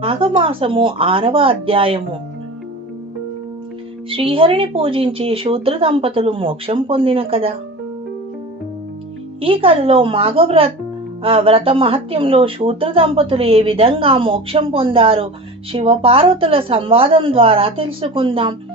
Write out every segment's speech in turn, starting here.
మాఘమాసము ఆరవ అధ్యాయము. శ్రీహరిని పూజించి శూద్ర దంపతులు మోక్షం పొందిన కదా ఈ కథలో మాఘవ్రత వ్రత మహత్యంలో శూద్ర దంపతులు ఏ విధంగా మోక్షం పొందారో శివపార్వతుల సంవాదం ద్వారా తెలుసుకుందాం.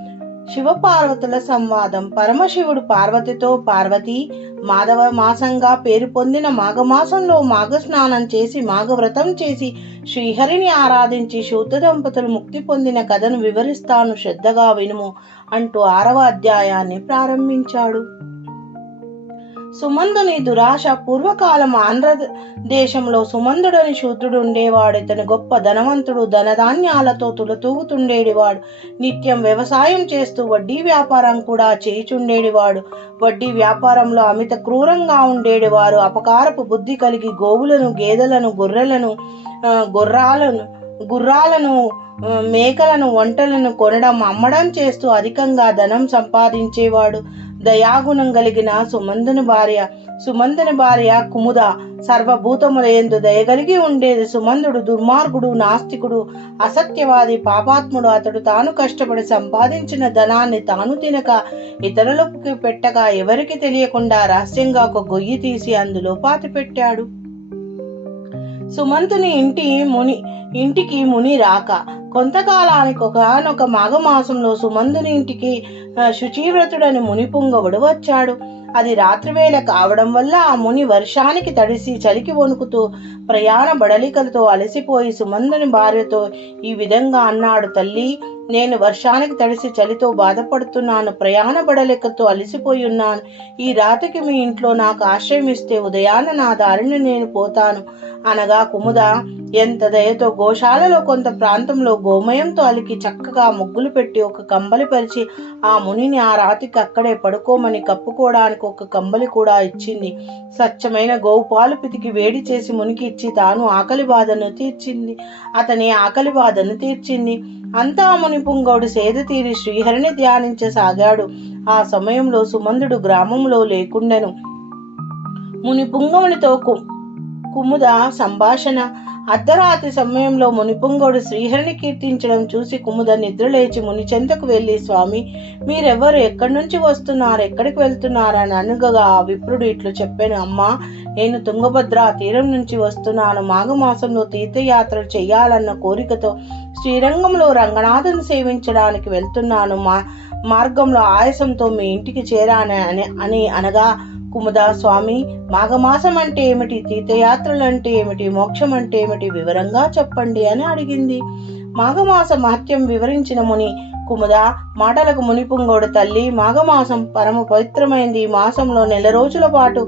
శివపార్వతుల సంవాదం పరమశివుడు పార్వతితో పార్వతి మాధవ మాసంగా పేరు పొందిన మాఘమాసంలో మాఘ స్నానం చేసి మాఘవ్రతం చేసి శ్రీహరిని ఆరాధించి శూద్ర దంపతులు ముక్తి పొందిన కథను వివరిస్తాను శ్రద్ధగా వినుము అంటూ ఆరవ అధ్యాయాన్ని ప్రారంభించాడు. సుమందుని దురాశ పూర్వకాలం ఆంధ్ర దేశంలో సుమందుడని శూద్రుడు ఉండేవాడు. ఇతను గొప్ప ధనవంతుడు ధనధాన్యాలతో తులతూగుతుండేడివాడు నిత్యం వ్యవసాయం చేస్తూ వడ్డీ వ్యాపారం కూడా చేయుచుండేడివాడు. వడ్డీ వ్యాపారంలో అమిత క్రూరంగా ఉండేడివారు. అపకారపు బుద్ధి కలిగి గోవులను గేదెలను గొర్రెలను గుర్రాలను గుర్రాలను మేకలను వంటలను కొనడం అమ్మడం చేస్తూ అధికంగా ధనం సంపాదించేవాడు. దయాగుణం కలిగిన సుమందుని భార్య సుమందుని భార్య కుముద సర్వభూతముల యందు దయగలిగి ఉండేది సుమందుడు దుర్మార్గుడు నాస్తికుడు అసత్యవాది పాపాత్ముడు. అతడు తాను కష్టపడి సంపాదించిన ధనాన్ని తాను తినక ఇతరులకు పెట్టగా ఎవరికి తెలియకుండా రహస్యంగా ఒక గొయ్యి తీసి అందులో పాతి పెట్టాడు సుమంతుని ఇంటి ముని ఇంటికి ముని రాక. కొంతకాలానికి ఒకనొక మాఘమాసంలో సుమంతుని ఇంటికి శుచీవ్రతుడని ముని పుంగవుడు వచ్చాడు. అది రాత్రివేళ కావడం వల్ల ఆ ముని వర్షానికి తడిసి చలికి వణుకుతూ ప్రయాణ బడలికలతో అలసిపోయి సుమందుని భార్యతో ఈ విధంగా అన్నాడు తల్లి నేను వర్షానికి తడిసి చలితో బాధపడుతున్నాను ప్రయాణ బడలెక్కతో అలసిపోయి ఉన్నాను. ఈ రాత్రికి మీ ఇంట్లో నాకు ఆశ్రయం ఇస్తే ఉదయాన నా దారిని నేను పోతాను. అనగా కుముద ఎంత దయతో గోశాలలో కొంత ప్రాంతంలో గోమయంతో అలికి చక్కగా ముగ్గులు పెట్టి ఒక కంబలి పరిచి ఆ మునిని ఆ రాతికి అక్కడే పడుకోమని కప్పుకోవడానికి ఒక కంబలి కూడా ఇచ్చింది. స్వచ్ఛమైన గోపాలు పితికి వేడి చేసి మునికి ఇచ్చి తాను ఆకలి బాధను తీర్చింది. అతని ఆకలి బాధను తీర్చింది. అంతా ముని పుంగవుడు సేద తీరి శ్రీహరిని ధ్యానించసాగాడు. ఆ సమయంలో సుమందుడు గ్రామంలో లేకుండెను. ముని కు కుముద సంభాషణ. అర్ధరాత్రి సమయంలో మునిపుంగోడు శ్రీహరిని కీర్తించడం చూసి కుముద నిద్రలేచి ముని చెంతకు వెళ్ళి స్వామి మీరెవరు ఎక్కడి నుంచి వస్తున్నారు? ఎక్కడికి వెళ్తున్నారు? అని అనగగా ఆ విప్రుడు ఇట్లు చెప్పాను. అమ్మా నేను తుంగభద్ర తీరం నుంచి వస్తున్నాను. మాఘమాసంలో తీర్థయాత్రలు చేయాలన్న కోరికతో శ్రీరంగంలో రంగనాథను సేవించడానికి వెళ్తున్నాను. మా మార్గంలో ఆయాసంతో మీ ఇంటికి చేరాను అని అని అనగా కుముద స్వామి మాఘమాసం అంటే ఏమిటి? తీర్థయాత్రలు అంటే ఏమిటి? మోక్షం అంటే ఏమిటి? వివరంగా చెప్పండి అని అడిగింది. మాఘమాస మహత్యం వివరించిన ముని కుముద మాటలకు మునిపుంగోడు తల్లి మాఘమాసం పరమ పవిత్రమైంది. ఈ మాసంలో నెల రోజుల పాటు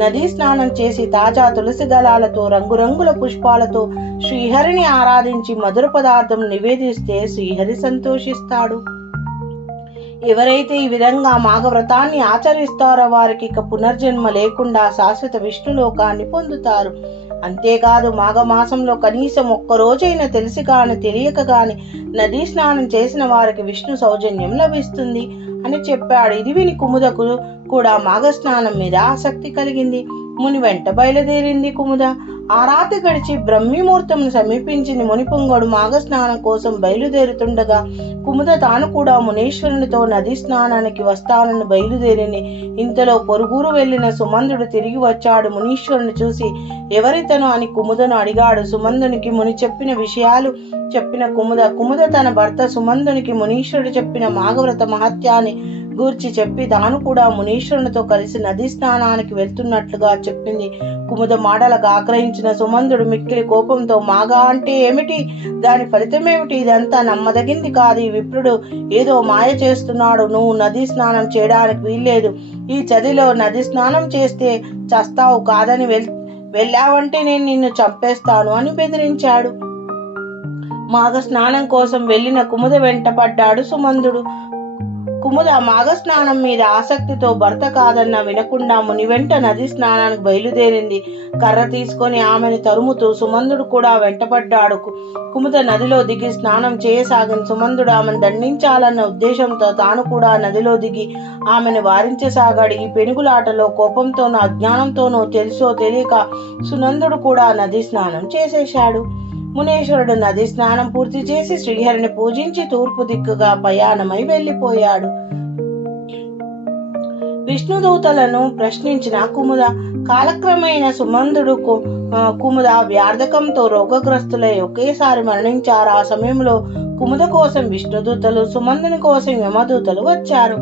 నదీ స్నానం చేసి తాజా తులసి దళాలతో రంగురంగుల పుష్పాలతో శ్రీహరిని ఆరాధించి మధుర పదార్థం నివేదిస్తే శ్రీహరి సంతోషిస్తాడు. ఎవరైతే ఈ విధంగా మాఘవ్రతాన్ని ఆచరిస్తారో వారికి ఇక పునర్జన్మ లేకుండా శాశ్వత విష్ణులోకాన్ని పొందుతారు. అంతేకాదు మాఘమాసంలో కనీసం ఒక్క రోజైనా తెలిసి కాని తెలియక కాని నదీ స్నానం చేసిన వారికి విష్ణు సౌజన్యం లభిస్తుంది అని చెప్పాడు. ఇది విని కుముదకు కూడా మాఘ స్నానం మీద ఆసక్తి కలిగింది. ముని వెంట బయలుదేరింది కుముద. ఆ రాత్రి గడిచి బ్రహ్మీముహూర్తంను సమీపించింది మునిపుంగడు మాఘ స్నానం కోసం బయలుదేరుతుండగా కుముద తాను కూడా మునీశ్వరునితో నది స్నానానికి వస్తానని బయలుదేరిని. ఇంతలో పొరుగురు వెళ్ళిన సుమందుడు తిరిగి వచ్చాడు. మునీశ్వరుని చూసి ఎవరితను? అని కుముదను అడిగాడు. సుమందునికి ముని చెప్పిన విషయాలు చెప్పిన కుముద కుముద తన భర్త సుమందునికి మునీశ్వరుడు చెప్పిన మాఘవ్రత మహత్యాన్ని గూర్చి చెప్పి తాను కూడా మునీశ్వరునితో కలిసి నదీ స్నానానికి వెళ్తున్నట్లుగా చెప్పింది. కుముద మాటలకు ఆగ్రహించిన సుమంధుడు మిక్కిలి కోపంతో మాగా అంటే ఏమిటి? దాని ఫలితమేమిటి ఇదంతా నమ్మదగింది కాదు ఈ విప్రుడు. ఏదో మాయ చేస్తున్నాడు. నువ్వు నదీ స్నానం చేయడానికి వీల్లేదు. ఈ చదిలో నది స్నానం చేస్తే చస్తావు కాదని వెళ్ వెళ్ళావంటే నేను నిన్ను చంపేస్తాను అని బెదిరించాడు. మాఘ స్నానం కోసం వెళ్ళిన కుముద వెంటపడ్డాడు సుమంధుడు. సుమందుడు కుముద మాఘ స్నానం మీద ఆసక్తితో భర్త కాదన్న వినకుండా ముని వెంట నది స్నానానికి బయలుదేరింది. కర్ర తీసుకొని ఆమెను తరుముతూ సుమందుడు కూడా వెంటపడ్డాడు. కుముద నదిలో దిగి స్నానం చేయసాగిన సుమందుడు ఆమెను దండించాలన్న ఉద్దేశంతో తాను కూడా నదిలో దిగి ఆమెను వారించసాగాడు. ఈ పెనుగులాటలో కోపంతోనూ అజ్ఞానంతోనూ తెలుసో తెలియక సునందుడు కూడా నది స్నానం చేసేశాడు. మునేశ్వరుడు నది స్నానం పూర్తి చేసి శ్రీహరిని పూజించి తూర్పు దిక్కుగా ప్రయాణమై వెళ్ళిపోయాడు. విష్ణుదూతలను ప్రశ్నించిన కుముద కాలక్రమేణ సుమందుడు కు- కుముద వ్యార్థకంతో రోగగ్రస్తులై ఒకేసారి మరణించారు. ఆ సమయంలో కుముద కోసం విష్ణుదూతలు సుమంధుని కోసం యమదూతలు వచ్చారు.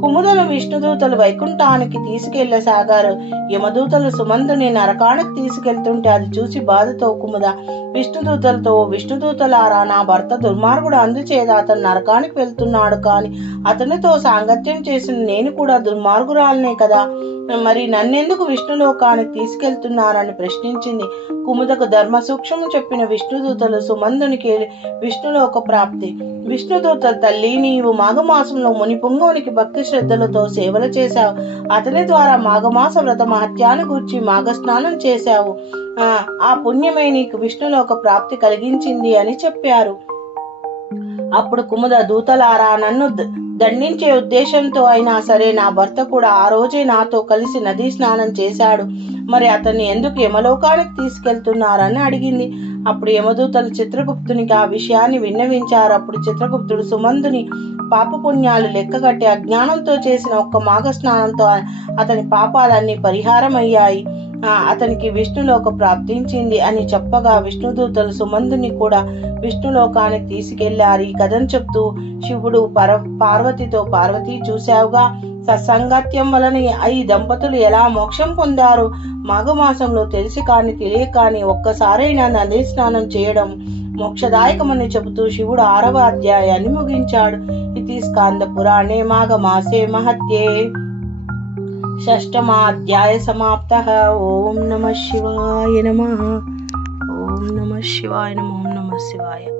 కుముదను విష్ణుదూతలు వైకుంఠానికి తీసుకెళ్ళసాగారు యమదూతలు సుమందుని నరకానికి తీసుకెళ్తుంటే అది చూసి బాధతో కుముద విష్ణుదూతలతో విష్ణుదూతలారా నా భర్త దుర్మార్గుడు అందుచేత అతను నరకానికి వెళ్తున్నాడు కాని అతనితో సాంగత్యం చేసిన నేను కూడా దుర్మార్గురాలనే కదా. మరి నన్నెందుకు విష్ణులోకానికి తీసుకెళ్తున్నారని ప్రశ్నించింది. కుముదకు ధర్మ సూక్ష్మం చెప్పిన విష్ణుదూతలు సుమందునికి విష్ణులోక ప్రాప్తి. విష్ణుదూత తల్లి నీవు మాఘమాసంలో మునిపుంగవునికి భక్తి శ్రద్ధలతో సేవలు చేశావు. అతని ద్వారా మాఘమాస వ్రత మహత్యాన్ని గూర్చి మాఘస్నానం చేశావు. ఆ, ఆ పుణ్యమే నీకు విష్ణులోక ప్రాప్తి కలిగించింది అని చెప్పారు. అప్పుడు కుముద దూతలారా నన్ను ద- దండించే ఉద్దేశంతో అయినా సరే నా భర్త కూడా ఆ రోజే నాతో కలిసి నదీ స్నానం చేశాడు. మరి అతన్ని ఎందుకు యమలోకానికి తీసుకెళ్తున్నారని అడిగింది. అప్పుడు యమదూతలు చిత్రగుప్తునికి ఆ విషయాన్ని విన్నవించారు. అప్పుడు చిత్రగుప్తుడు సుమందుని పాపపుణ్యాలు లెక్కగట్టి అజ్ఞానంతో చేసిన ఒక్క మాఘ స్నానంతో అతని పాపాలన్నీ పరిహారమయ్యాయి. అతనికి విష్ణులోక ప్రాప్తించింది అని చెప్పగా విష్ణుదూతలు సుమందుని కూడా విష్ణులోకానికి తీసుకెళ్ళారు. ఈ కథను చెప్తూ శివుడు పర పార్వతితో పార్వతి చూశావుగా సత్సంగత్యం వలన ఈ దంపతులు ఎలా మోక్షం పొందారు? మాఘమాసంలో తెలిసి కాని తెలియ కాని ఒక్కసారైనా నదీ స్నానం చేయడం మోక్షదాయకమని చెబుతూ శివుడు ఆరవ అధ్యాయాన్ని ముగించాడు. ఇది స్కాంద పురాణే మాఘమాసే మహత్యే. षष्टमाध्याय समाप्तः। ओम नमः शिवाय नमः। ओम नमः शिवाय नमो नमः शिवाय।